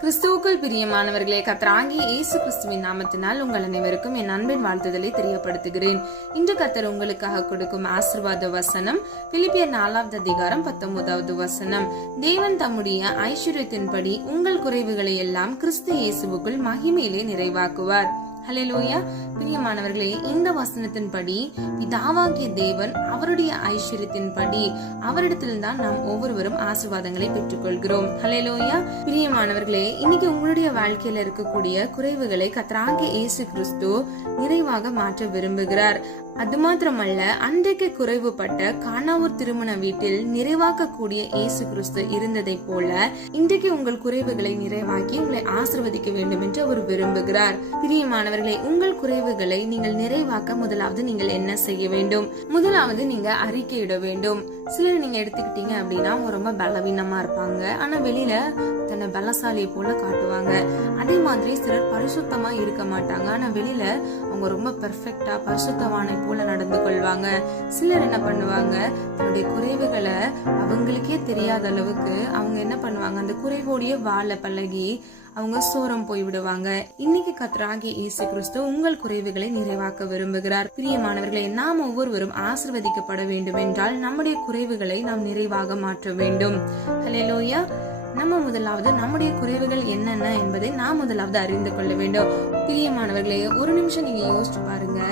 கிறிஸ்துவுக்குள் பிரியமானவர்களே, கர்த்தராகிய இயேசு கிறிஸ்துவின் நாமத்தினால் உங்கள் அனைவருக்கும் என் அன்பின் வாழ்த்துதலை தெரியப்படுத்துகிறேன். இன்று கர்த்தர் உங்களுக்காக கொடுக்கும் ஆசீர்வாத வசனம் பிலிப்பியர் 4வது அதிகாரம் 19வது வசனம். தேவன் தம்முடைய ஐஸ்வர்யத்தின்படி உங்கள் குறைவுகளை எல்லாம் கிறிஸ்து இயேசுவுக்குள் மகிமையிலே நிறைவாக்குவார். ஹல்லேலூயா. பிரியமானவர்களே, இந்த வசனத்தின்படி பிதாவாகிய தேவன் அவருடைய ஐஸ்வர்யத்தின்படி அவரிடத்தில்தான் நாம் ஒவ்வொருவரும் ஆசீர்வாதங்களை பெற்றுக்கொள்கிறோம். ஹல்லேலூயா. பிரியமானவர்களே, இன்னைக்கு உங்களுடைய வாழ்க்கையில இருக்கக்கூடிய குறைவுகளை கர்த்தராகிய இயேசு கிறிஸ்து நிறைவாக மாற்ற விரும்புகிறார். அது மாத்திரமல்ல, அன்றைக்கு குறைவுபட்ட கானாவூர் திருமண வீட்டில் நிறைவாக்கக்கூடிய இயேசு கிறிஸ்து இருந்ததை போல இன்றைக்கு உங்கள் குறைவுகளை நிறைவாக்கி உங்களை ஆசீர்வதிக்க வேண்டும் என்று அவர் விரும்புகிறார். பிரியமானவர்களே, உங்கள் குறைவுகளை நீங்கள் நிறைவாக்க முதலாவது நீங்கள் என்ன செய்ய வேண்டும்? முதலாவது நீங்க அறிக்கையிட வேண்டும். சிலர் நீங்க எடுத்துக்கிட்டீங்க அப்படின்னா அவங்க ரொம்ப பலவீனமா இருப்பாங்க, ஆனா வெளியில தன்னை பலசாலியை போல காட்டுவாங்க. அதே மாதிரி சிலர் பரிசுத்தமா இருக்க மாட்டாங்க, ஆனா வெளியில அவங்க ரொம்ப பெர்ஃபெக்டா பரிசுத்தவானை போல நடந்து கொள்வாங்க. சிலர் என்ன பண்ணுவாங்க, தன்னுடைய குறைவுகளை அவங்களுக்கே தெரியாத அளவுக்கு அவங்க என்ன பண்ணுவாங்க, அந்த குறைவோடைய வாழ பழகி அவங்க சோரம் போய் விடுவாங்க. இன்னைக்கு கர்த்தராகிய இயேசு கிறிஸ்து உங்கள் குறைவுகளை நிறைவாக்க விரும்புகிறார். பிரியமானவர்களே, நாம் ஒவ்வொருவரும் ஆசீர்வதிக்கப்பட வேண்டும் என்றால் நம்முடைய குறைவுகளை நாம் நிறைவாக மாற்ற வேண்டும். ஹல்லேலூயா. நம்ம முதலாவது நம்முடைய குறைவுகள் என்னென்ன என்பதை நாம் முதலாவது அறிந்து கொள்ள வேண்டும். பிரியமானவர்களே, ஒரு நிமிஷம் நீங்க யோசிச்சு பாருங்க.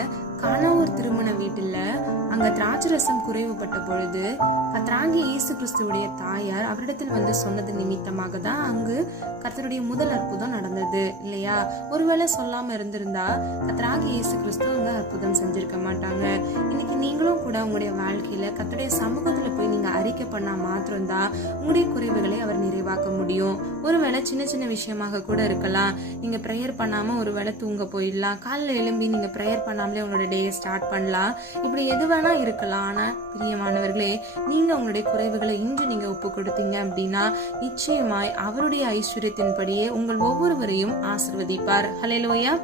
கானாவூர் திருமண வீட்டுல அங்க திராட்சரசம் குறைவுபட்ட பொழுது கர்த்தராகிய இயேசு கிறிஸ்துவுடைய தாயார் அவரிடத்தில் வந்து சொன்னது நிமித்தமாக தான் அங்கு கர்த்தருடைய முதல் அற்புதம் நடந்தது இல்லையா? ஒருவேளை சொல்லாம இருந்திருந்தா கர்த்தராகிய இயேசு கிறிஸ்து அங்க அற்புதம் செஞ்சிருக்க மாட்டாங்க. இன்னைக்கு நீங்களும் கூட உங்களுடைய வாழ்க்கையில கர்த்தருடைய சமூகத்துல போய் நீங்க அறிக்கை பண்ணா மாத்திரம்தான் உங்களுடைய குறைவுகளை அவர் நிறைவாக்க முடியும். ஒருவேளை சின்ன சின்ன விஷயமாக கூட இருக்கலாம். நீங்க பிரேயர் பண்ணாம ஒருவேளை தூங்க போயிடலாம், காலைல எழும்பி நீங்க பிரேயர் பண்ணாமலே உங்களோட டே ஸ்டார்ட் பண்ணலாம். இப்படி எது வேணா இருக்கலாம். ஆனா பிரியமானவர்களே, நீங்க உங்களுடைய குறைவுகளை இன்று நீங்க ஒப்பு கொடுத்தீங்க அப்படின்னா நிச்சயமாய் அவருடைய ஐஸ்வர்யத்தின்படியே உங்கள் ஒவ்வொருவரையும் ஆசீர்வதிப்பார். ஹல்லேலூயா.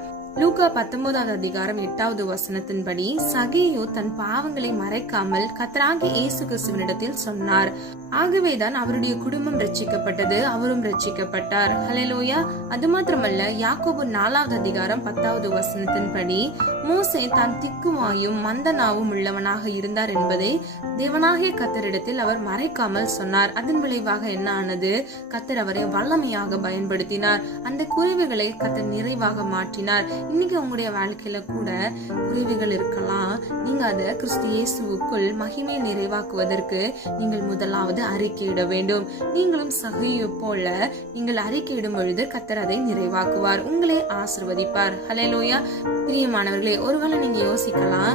லூக்கா 19வது அதிகாரம் 8வது வசனத்தின்படி சகேயு தன் பாவங்களை மறைக்காமல் கர்த்தராகிய இயேசு கிறிஸ்துவினிடத்தில் சொன்னார். ஆகவேதான் அவருடைய குடும்பம் ரட்சிக்கப்பட்டது, அவரும் ரட்சிக்கப்பட்டார். ஹல்லேலூயா. அது மாத்திரமல்ல, யாக்கோபு 4வது அதிகாரம் 10வது வசனத்தின்படி மோசே தான் திக்குவாயும் மந்தனாவும் உள்ளவனாக இருந்தார் என்பதை தேவனாகிய கர்த்தரிடத்தில் அவர் மறைக்காமல் சொன்னார். அதன் விளைவாக என்ன ஆனது? கர்த்தர் அவரை வல்லமையாக பயன்படுத்தினார். அந்த குறைவுகளை கர்த்தர் நிறைவாக மாற்றினார். இன்னைக்கு உங்களுடைய வாழ்க்கையில கூட குறைவுகள் இருக்கலாம். நீங்க அதை கிறிஸ்து இயேசுவுக்குள் மகிமை நிறைவாக்குவதற்கு நீங்கள் முதலாவது அறிக்கையிட வேண்டும். நீங்களும் சகையை போல நீங்கள் அறிக்கையிடும் பொழுது கர்த்தர் அதை நிறைவாக்குவார், உங்களை ஆசீர்வதிப்பார். ஹல்லேலூயா. பிரியமானவர்களே, ஒருவேளை நீங்க யோசிக்கலாம்,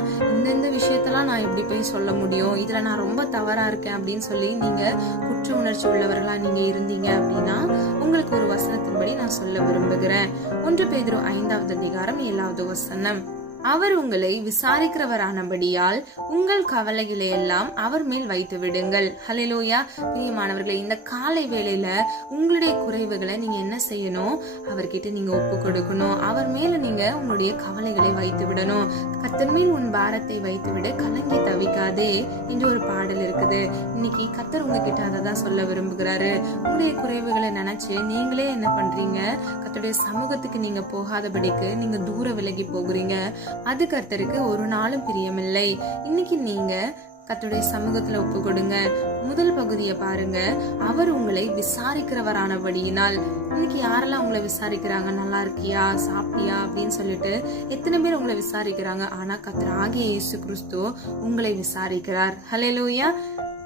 இந்த விஷயத்தெல்லாம் நான் எப்படி போய் சொல்ல முடியும், இதுல நான் ரொம்ப தவறா இருக்கேன் அப்படின்னு சொல்லி நீங்க குற்ற உணர்ச்சி உள்ளவர்களா நீங்க இருந்தீங்க அப்படின்னா உங்களுக்கு ஒரு வசனத்தின்படி நான் சொல்ல விரும்புகிறேன். 1 பேதுரு 5வது அதிகாரம் 7வது வசனம். அவர் உங்களை விசாரிக்கிறவரானபடியால் உங்கள் கவலைகளை எல்லாம் அவர் மேல் வைத்து விடுங்கள். ஹல்லேலூயா. பிரியமானவர்களே, இந்த காலை வேளையில உங்களுடைய குறைவுகளை நீங்க என்ன செய்யணும்? அவர்கிட்ட நீங்க ஒப்பு கொடுக்கணும். அவர் மேல நீங்க உங்களுடைய கவலைகளை வைத்து விடணும். கர்த்தர் மேல் உன் பாரத்தை வைத்து விட, கலங்கி தவிக்காதே என்று ஒரு பாடல் இருக்குது. இன்னைக்கு கர்த்தர் உங்ககிட்ட அதை தான் சொல்ல விரும்புகிறாரு. உங்களுடைய குறைவுகளை நினைச்சு நீங்களே என்ன பண்றீங்க? கர்த்தருடைய சமூகத்துக்கு நீங்க போகாதபடிக்கு நீங்க தூர விலகி போகிறீங்க. அது கர்த்தருக்கு ஒரு நாளும் பிரியமில்லை. இன்னைக்கு நீங்க கர்த்தருடைய சமூகத்துல ஒப்பு கொடுங்க. முதல் பகுதியை பாருங்க. அவர் உங்களை விசாரிக்கிறவரானபடியினால். இன்னைக்கு யாரெல்லாம் உங்களை விசாரிக்கிறாங்க? நல்லா இருக்கியா, சாப்பிட்டியா அப்படின்னு சொல்லிட்டு எத்தனை பேர் உங்களை விசாரிக்கிறாங்க? ஆனா கர்த்தராகிய இயேசு கிறிஸ்து உங்களை விசாரிக்கிறார். ஹல்லேலூயா.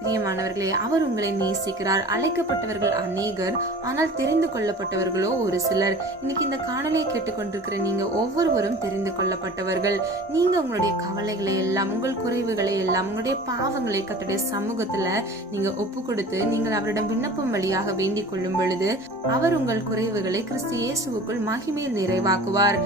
பிரியமானவர்களே, அவர் உங்களை நேசிக்கிறார். அழைக்கப்பட்டவர்கள் அநேகர், ஆனால் தெரிந்து கொள்ளப்பட்டவர்களோ ஒரு சிலர். இன்னைக்கு இந்த காணொலியை கேட்டுக்கொண்டிருக்கிற நீங்க ஒவ்வொருவரும் தெரிந்து கொள்ளப்பட்டவர்கள். நீங்க உங்களுடைய கவலைகளை எல்லாம், உங்கள் குறைவுகளை எல்லாம், உங்களுடைய பாவங்களை கர்த்தருடைய சமூகத்துல நீங்க ஒப்பு கொடுத்து நீங்கள் அவரிடம் விண்ணப்பம் வழியாக வேண்டிக் கொள்ளும் பொழுது அவர் உங்கள் குறைவுகளை கிறிஸ்து இயேசுவுக்குள் மகிமையில் நிறைவாக்குவார்.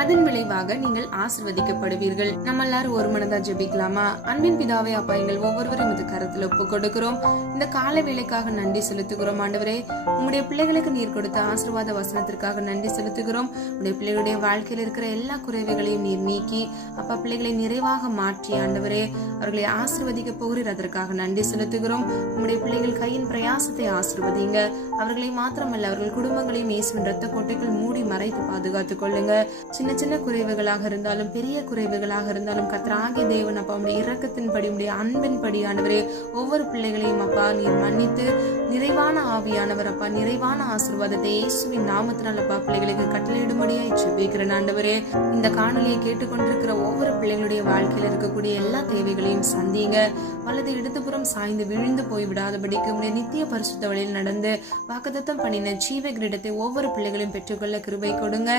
அதன் விளைவாக நீங்கள் ஆசீர்வதிக்கப்படுவீர்கள். நம்ம எல்லாரும் ஒரு மனதா ஜெபிக்கலாமா? அன்பின் பிதாவே, அப்பா, எங்கள் ஒவ்வொருவரும் இது கருத்துல ஒப்பு கொடுக்கிறோம். இந்த கால வேளைக்காக நன்றி செலுத்துகிறோம் ஆண்டவரே. உங்களுடைய பிள்ளைகளுக்கு நீர் கொடுத்த ஆசீர்வாத வசனத்திற்காக நன்றி செலுத்துகிறோம். உங்களுடைய பிள்ளைகளுடைய வாழ்க்கையில் இருக்கிற எல்லா குறைவுகளையும் நீர் நீக்கி அப்பா பிள்ளைகளை நிறைவாக மாற்றி ஆண்டவரே அவர்களை ஆசீர்வதிக்க போகிறீர். அதற்காக நன்றி செலுத்துகிறோம். உங்களுடைய பிள்ளைகள் கையின் பிரயாசத்தை ஆசீர்வதிங்க. அவர்களை மாத்திரமல்ல அவர்கள் குடும்பங்களையும் இயேசுவின் இரத்த கோட்டைக்குள் மூடி மறைத்து பாதுகாத்துக் கொள்ளுங்க. சின்ன சின்ன குறைவுகளாக இருந்தாலும் பெரிய குறைவுகளாக இருந்தாலும் கர்த்தராகிய தேவன் அப்பா உடைய இரக்கத்தின்படி உடைய அன்பின்படி ஆண்டவரே ஒவ்வொரு பிள்ளைகளையும் அப்பா நீர் மன்னித்து நிறைவான ஆவியானவர் அப்பா நிறைவான ஆசீர்வாதத்தை இயேசுவின் நாமத்தினால் அப்பா பிள்ளைகளுக்கு கட்டளையிடும்படியாய் ஜெபிக்கிறேன் ஆண்டவரே. இந்த காணொலியை கேட்டுக்கொண்டிருக்கிற ஒவ்வொரு பிள்ளைகளுடைய வாழ்க்கையில் இருக்கக்கூடிய எல்லா தேவைகளையும் சந்திங்க. வலது இடதுபுறம் சாய்ந்து விழுந்து போய் விடாதபடிக்கு உடைய நித்திய பரிசுத்த வழியில் நடந்து வாக்குத்தத்தம் பண்ணின ஜீவ கிரீடத்தை ஒவ்வொரு பிள்ளைகளையும் பெற்றுக்கொள்ள கிருபை கொடுங்க.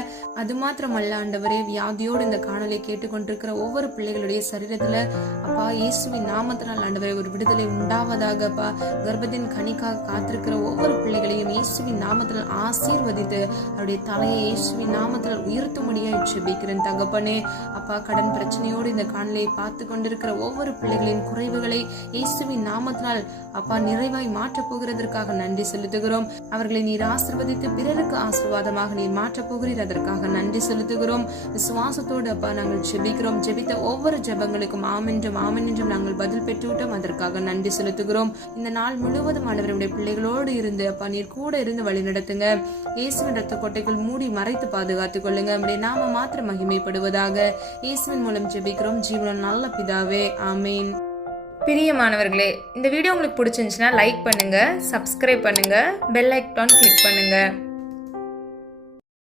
அது மாத்திரமல்ல ஆண்டவரே வியாதியோடு இந்த காணொலியை கேட்டுக்கொண்டிருக்கிற ஒவ்வொரு பிள்ளைகளுடைய சரீரத்துல அப்பா இயேசுவின் நாமத்தினால் ஆண்டவரே ஒரு விடுதலை உண்டாவதாக அப்பா. கர்ப்பத்தின் கனிக்காக காத்திருக்கிற ஒவ்வொரு பிள்ளைகளையும் இயேசுவின் நாமத்தினால் ஆசீர்வதித்து அவருடைய தலையை இயேசுவின் நாமத்தினால் உயர்த்தும்படியாய் ஜெபிக்கிறேன் தகப்பனே. அப்பா கடன் பிரச்சனையோடு இந்த காணொலியை பார்த்து கொண்டிருக்கிற ஒவ்வொரு பிள்ளைகளின் குறைவுகளை இயேசுவின் நாமத்தினால் அப்பா நிறைவாய் மாற்றப் போகிறதற்காக நன்றி செலுத்துகிறோம். அவர்களை நீர் ஆசீர்வதித்து பிறருக்கு ஆசீர்வாதமாக நீர் மாற்றப் போகிறீர். அதற்காக நன்றி செலுத்துகிறோம். விசுவாசத்தோடு அப்பா நாங்கள் ஜெபிக்கிறோம். ஜெபித்த ஒவ்வொரு ஜெபங்களுக்கும் ஆமென்றும் ஆமென்றும் நாங்கள் பதில் பெற்றுவிட்டோம். அதற்காக நன்றி செலுத்துகிறோம். இந்த நாள் முழுவதும் ஆண்டவருடைய பிள்ளைகளோடு இருந்து அப்பா நீர் கூட இருந்து வழி நடத்துங்க. இயேசுவின் இரத்த கோட்டைக்குள் மூடி மறைத்து பாதுகாத்துக் கொள்ளுங்க. நம்முடைய நாம மாத்திரம் மகிமைப்படுவதாக. இயேசுவின் மூலம் ஜெபிக்கிறோம் ஜீவனுள்ள நல்ல பிதாவே, ஆமேன். பிரியமானவர்களே, இந்த வீடியோ உங்களுக்கு பிடிச்சிருந்துச்சுன்னா லைக் பண்ணுங்க, சப்ஸ்கிரைப் பண்ணுங்க, பெல் ஐகான் கிளிக் பண்ணுங்க.